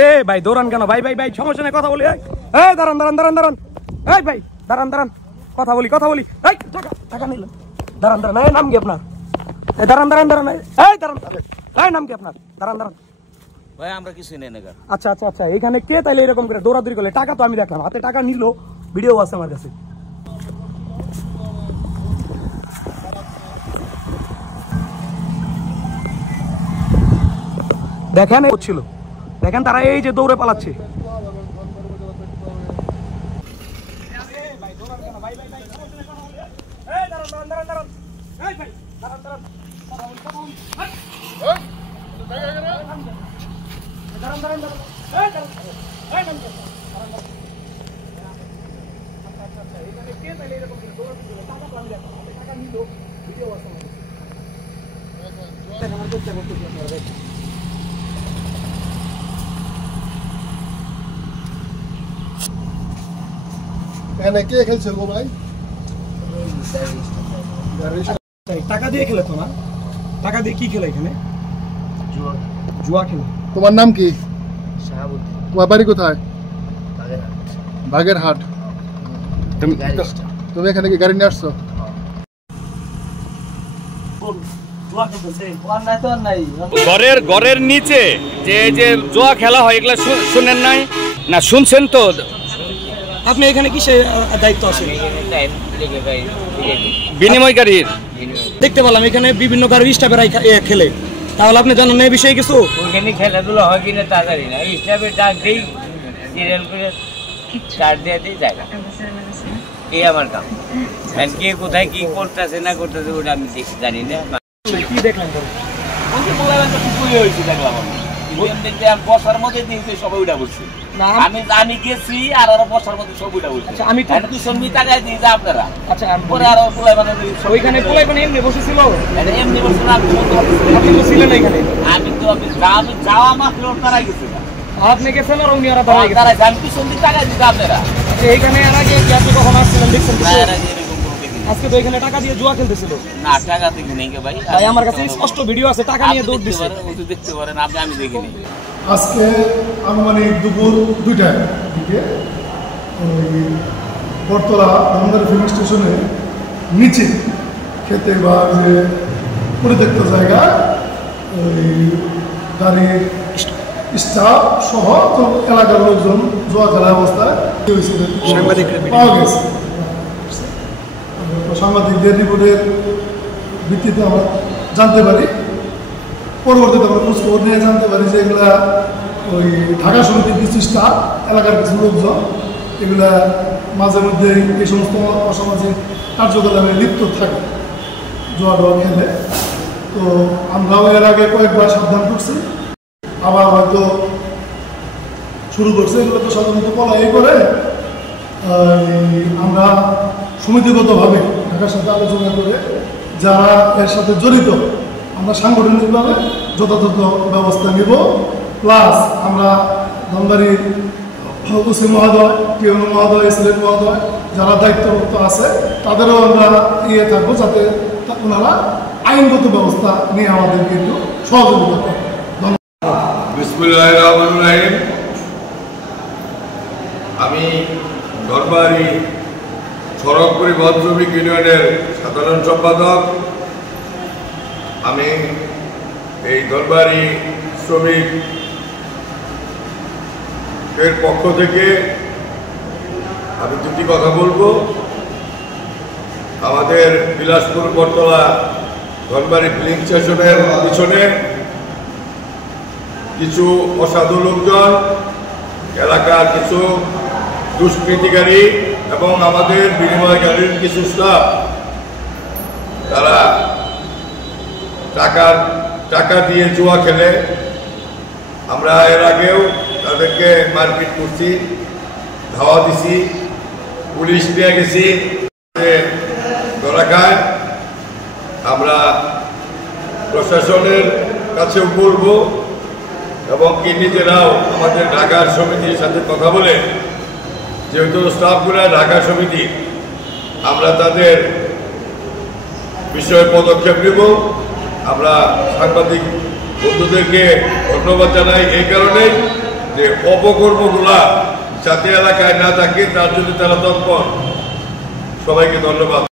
এ ভাই দৌড়ান কেন ভাই? ভাই ভাই সমস্যা নেই, কথা বলি। এই দাঁড়ান দাঁড়ান দাঁড়ান দাঁড়ান, এই ভাই দাঁড়ান দাঁড়ান, কথা বলি কথা বলি। এই টাকা টাকা নিল, দাঁড়ান দাঁড়ান। এই নাম কি আপনার? এই দাঁড়ান দাঁড়ান দাঁড়ান, এই দাঁড়ান, এই নাম কি আপনার? দাঁড়ান দাঁড়ান ভাই, আমরা কিছু নেই না। আচ্ছা আচ্ছা আচ্ছা, এখানে কে তাইলে এরকম করে দৌড়াদৌড়ি করলে? টাকা তো আমি দেখলাম, হাতে টাকা নিল, ভিডিও আছে আমার কাছে। দেখেন হচ্ছিল, দেখেন তারা এই যে দৌড়ে পালাচ্ছে। এখানে কে খেলছে গো ভাই? টাকা দিয়ে খেলে তো না? টাকা দিয়ে কি খেলে এখানে? জুয়া খেলে। তোমার নাম কি? তোমার বাড়ি কোথায়? বাগেরহাট। তুমি এখানে কি গাড়ি নিয়ে আসছো? ঘরের নিচে যে যে জুয়া খেলা হয় এগুলা শুনেন নাই না? শুনছেন তো? আপনি এখানে কিসে দায়িত্ব আছে? বিনিময়কারীর। দেখতে পেলাম এখানে বিভিন্ন গাড়ির স্টাফেরা খেলে, তাহলে আপনি জানেন না এই বিষয়ে কিছু? ওখানে খেলাধুলা হয় কিনা তা জানি না, স্টাফের ডাক দিই, সিরিয়াল করে কার্ড দিয়ে দিই, জায়গা এই আমার কাম। কে কোথায় কি করতেছে না করতেছে ওটা আমি জানি না। কি দেখলেন? বসার মধ্যে দিয়েছে সবাই উঠা বলছি, আমি গেছি আর আরো বসার মধ্যে সব উঠা বলছি। আমি পিছনে টাকায় দিয়ে যা আপনারা। আচ্ছা, পরে আরো পোলাই মানে ওইখানে পোলাই মানে এমনি বসেছিল, এমনি বসছিল। আমি ছিলেন এখানে? আমি তো আমি যাওয়া মাত্র তারা গেছে না। আপনি গেছেন আর উনি ওরা দাঁড়ায় গেছে। আমি পিছনে টাকায় দিতে আপনারা। এইখানে এর আগে কি আপনি কখন আসছিলেন দেখছেন? আজকে তো এখানে টাকা দিয়ে জুয়া খেলতেছিল না? টাকা দেখি নেই ভাই, ভাই আমার কাছে স্পষ্ট ভিডিও আছে, টাকা নিয়ে দৌড় দিচ্ছে। দেখতে পারেন আপনি, আমি দেখিনি। আজকে আনুমানিক দুপুর 2টার দিকে ওই বটতলা ধনগড় ফিল্ম স্টেশনে নিচে খেতে বা যে পরিত্যক্ত জায়গা ওই গাড়ির স্টাফ সহ এলাকার লোকজন জুয়া খেলা অবস্থায় পাওয়া গেছে। সাংবাদিকদের রিপোর্টের ভিত্তিতে আমরা জানতে পারি, পরবর্তীতে আমরা খোঁজখবর নিয়ে জানতে পারি যে এগুলা ওই ঢাকা সমিতির কিছু স্টাফ, এলাকার কিছু লোকজন এগুলা মাঝে মধ্যে এই সমস্ত অসামাজিক কার্যকলাপে লিপ্ত থাকে জুয়া ডুয়া খেলে। তো আমরাও এর আগে কয়েকবার সাবধান করছি, আবার হয়তো শুরু করছে। এগুলো তো সাধারণত পলাই করে আমরা সমিতিগতভাবে ঢাকার সাথে আলোচনা করে যারা এর সাথে জড়িত আমরা সাংগঠনিকভাবে যথাযথ ব্যবস্থা নিব। প্লাস আমরা ধনবাড়ির ওসি মহোদয়, টিএনও মহোদয়, এসএলএ মহোদয় যারা দায়িত্বরত আছে তাদেরও আমরা থাকবো যাতে ওনারা আইনগত ব্যবস্থা নিয়ে আমাদের কিন্তু সহযোগিতা করে। বিসমিল্লাহির রহমানির রহিম। আমি ধনবাড়ি সড়ক পরিবহন শ্রমিক ইউনিয়নের সাধারণ সম্পাদক। আমি এই ধনবাড়ি শ্রমিক এর পক্ষ থেকে আমি দুটি কথা বলবো। আমাদের বিলাসপুর বটতলা ধনবাড়ি ফিলিং স্টেশনের পিছনে কিছু অসাধু লোকজন, এলাকার কিছু দুষ্কৃতিকারী এবং আমাদের বিনিময়কারীর কিছু স্টাফ, তারা টাকা দিয়ে জুয়া খেলে। আমরা এর আগেও তাদেরকে মারপিট করছি, ধাওয়া দিছি, পুলিশ নিয়ে গেছি, ধরা খায়। আমরা প্রশাসনের কাছেও বলব এবং কি নিজেরাও আমাদের ঢাকার সমিতির সাথে কথা বলে, যেহেতু স্টাফগুলো ঢাকা সমিতি, আমরা তাদের বিষয়ে পদক্ষেপ নেব। আমরা সাংবাদিক বন্ধুদেরকে ধন্যবাদ জানাই এই কারণেই যে অপকর্মগুলা যাতে এলাকায় না থাকে তার জন্য তারা তৎপর। সবাইকে ধন্যবাদ।